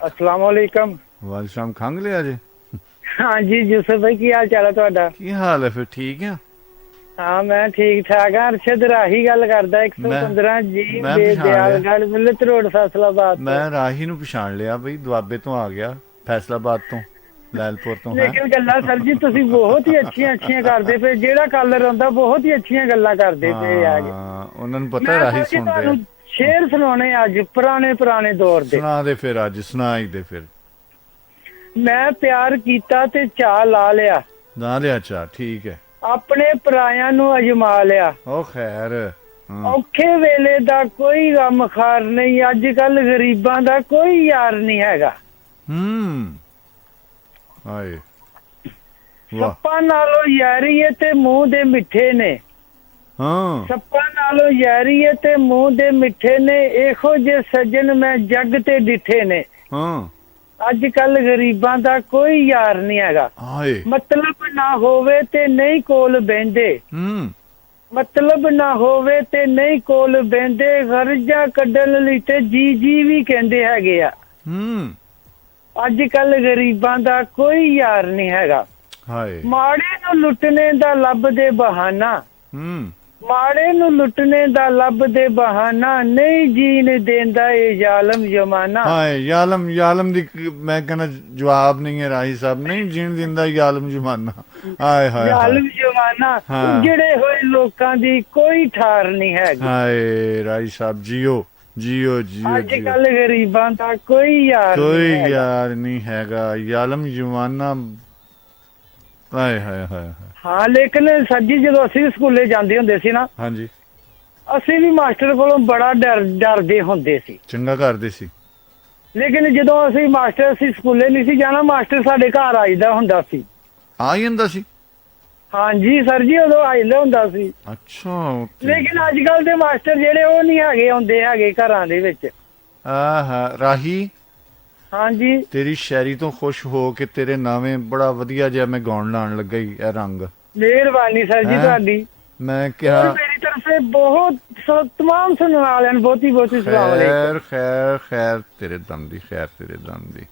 अस्सलाम वालेकुम। वालेकुम। खंघ लिया जे? हाँ जी यूसुफ भाई, की हाल चाल है तुहाडा? की हाल है? फिर ठीक है। हाँ मैं ठीक ठाक हाँ। अरशद राही गल करदा, मैं 115 जी मैं पछाण लिया। बेदयालगढ़ मिलत रोड फैसलाबाद तो। मैं राही ਨੂੰ ਪਛਾਣ ਲਿਆ ਬਈ, ਦੁਆਬੇ ਤੋਂ ਆ ਗਿਆ, ਫੈਸਲਾਬਾਦ ਤੋਂ, ਲੈਲਪੁਰ ਤੋਂ। ਹੈ लेकिन गल्लां सर जी तुसी बहुत ही अच्छियां अच्छियां करदे पे, जेड़ा कलर आंदा बहुत ही अच्छियां गल्लां करदे पे आगे। ਹਾਂ, ਉਹਨਾਂ ਨੂੰ ਪਤਾ मैं ਰਾਹੀ सर जी ਸੁਣਦੇ ਆ। तुहानू शेर सुनाने अज पुराने पुराने दौर दे। ਸੁਣਾ ਦੇ ਫਿਰ, ਅੱਜ ਸੁਣਾ ਹੀ ਦੇ ਫਿਰ। मैं प्यार कीता ते चा ला लिया, ਨਾ ਲਿਆ ਚਾ, ਠੀਕ ਹੈ। अपने परायां नू अजमा लिया। ਉਹ ਖੈਰ। ਹਾਂ। ਔਖੇ ਵੇਲੇ ਦਾ ਕੋਈ ਗਮਖਾਰ ਨਹੀਂ, ਅੱਜ ਕੱਲ ਗਰੀਬਾਂ ਦਾ ਕੋਈ ਯਾਰ ਨਹੀਂ ਹੈਗਾ। ਹਾਏ ਵਾਹ। ਸੱਪਾਂ ਨਾਲੋਂ ਯਾਰੀ ਏ ਤੇ ਮੂੰਹ ਦੇ ਮਿੱਠੇ ਨੇ। ਹਾਂ। ਸੱਪਾਂ ਨਾਲੋਂ ਯਾਰੀ ਏ ਤੇ ਮੂੰਹ ਦੇ ਮਿੱਠੇ ਨੇ, ਇਹੋ ਜੇ ਸੱਜਣ ਮੈਂ ਜੱਗ ਤੇ ਡਿੱਠੇ ਨੇ। ਹਾਂ। ਅੱਜ ਕੱਲ ਗਰੀਬਾਂ ਦਾ ਕੋਈ ਯਾਰ ਨਹੀਂ ਹੈਗਾ। ਹਾਏ। ਮਤਲਬ ਨਾ ਹੋਵੇ ਤੇ ਨਹੀਂ ਕੋਲ ਬਹਿੰਦੇ। ਮਤਲਬ ਨਾ ਹੋਵੇ ਤੇ ਨਹੀਂ ਕੋਲ ਬਹਿੰਦੇ, ਗਰਜਾਂ ਕੱਢਣ ਲਈ ਤੇ ਜੀ ਜੀ ਵੀ ਕਹਿੰਦੇ ਹੈਗੇ ਆ। ਅੱਜ ਕੱਲ ਗਰੀਬਾਂ ਦਾ ਕੋਈ ਯਾਰ ਨਹੀਂ ਹੈਗਾ। ਹਾਏ। ਮਾੜੇ ਨੂੰ ਲੁੱਟਣੇ ਦਾ ਲੱਭਦੇ ਬਹਾਨਾ। ਮਾੜੇ ਨੂੰ ਲੁੱਟਣੇ ਦਾ ਲੱਭਦੇ ਬਹਾਨਾ, ਨਹੀਂ ਜੀਣ ਦੇਂਦਾ ਇਹ ਜ਼ਾਲਮ ਜ਼ਮਾਨਾ। ਹਾਏ ਜ਼ਾਲਮ, ਜ਼ਾਲਮ ਦੀ ਮੈਂ ਕਹਿੰਦਾ ਜਵਾਬ ਨਹੀਂ ਹੈ ਰਾਹੀ ਸਾਹਿਬ, ਨਹੀਂ ਜੀਣ ਦਿੰਦਾ ਜ਼ਾਲਮ ਜ਼ਮਾਨਾ। ਹਾਏ ਹਾਏ ਜ਼ਾਲਮ ਜ਼ਮਾਨਾ, ਜਿਹੜੇ ਹੋਏ ਲੋਕਾਂ ਦੀ ਕੋਈ ਠਾਰ ਨਹੀਂ ਹੈਗੀ। ਹਾਏ ਰਾਹੀ ਸਾਹਿਬ ਜੀਓ ਜੀਓ ਜੀਓ। ਅੱਜ ਕੱਲ ਗਰੀਬਾਂ ਦਾ ਕੋਈ ਯਾਰ ਕੋਈ ਯਾਰ ਨਹੀਂ ਹੈਗਾ, ਜ਼ਾਲਮ ਜ਼ਮਾਨਾ। ਹਾਏ ਹਾਏ ਹਾਏ। ਹਾਂ ਲੇਕਿਨ ਸਰ ਜੀ ਜਦੋਂ ਅਸੀਂ ਵੀ ਸਕੂਲੇ ਜਾਂਦੇ ਹੁੰਦੇ ਸੀ ਨਾ, ਹਾਂਜੀ, ਅਸੀਂ ਵੀ ਮਾਸਟਰ ਕੋਲੋਂ ਬੜਾ ਡਰਦੇ ਹੁੰਦੇ ਸੀ। ਚੰਗਾ ਕਰਦੇ ਸੀ। ਲੇਕਿਨ ਜਦੋਂ ਅਸੀਂ ਸਕੂਲੇ ਨਹੀਂ ਸੀ ਜਾਣਾ, ਮਾਸਟਰ ਸਾਡੇ ਘਰ ਆਈਦਾ ਹੁੰਦਾ ਸੀ। ਆ ਜਾਂਦਾ ਸੀ? ਹਾਂਜੀ ਸਰ ਜੀ, ਉਦੋਂ ਆਈਦਾ ਹੁੰਦਾ ਸੀ। ਅੱਛਾ। ਲੇਕਿਨ ਅੱਜ ਕੱਲ ਦੇ ਮਾਸਟਰ ਜਿਹੜੇ ਉਹ ਨਹੀਂ ਹੈਗੇ, ਆਉਂਦੇ ਹੈਗੇ ਘਰਾਂ ਦੇ ਵਿੱਚ। ਰਾਹੀ, ਹਾਂਜੀ ਤੇਰੀ ਸ਼ਾਇਰੀ ਤੋਂ ਖੁਸ਼ ਹੋ ਕੇ ਤੇਰੇ ਨਾਵੇਂ ਬੜਾ ਵਧੀਆ ਜਿਹਾ ਮੈਂ ਗਾਉਣ ਲਾਣ ਲੱਗਾ ਹੀ ਇਹ ਰੰਗ। ਮਿਹਰਬਾਨੀ ਸਰ ਜੀ ਤੁਹਾਡੀ। ਮੈਂ ਕਿਹਾ ਮੇਰੀ ਤਰਫ ਸੇ ਬਹੁਤ तमाम सुनने वाले बहुती बहुती सलाम। खैर खैर खैर तेरे दम दी, खैर तेरे दम दी।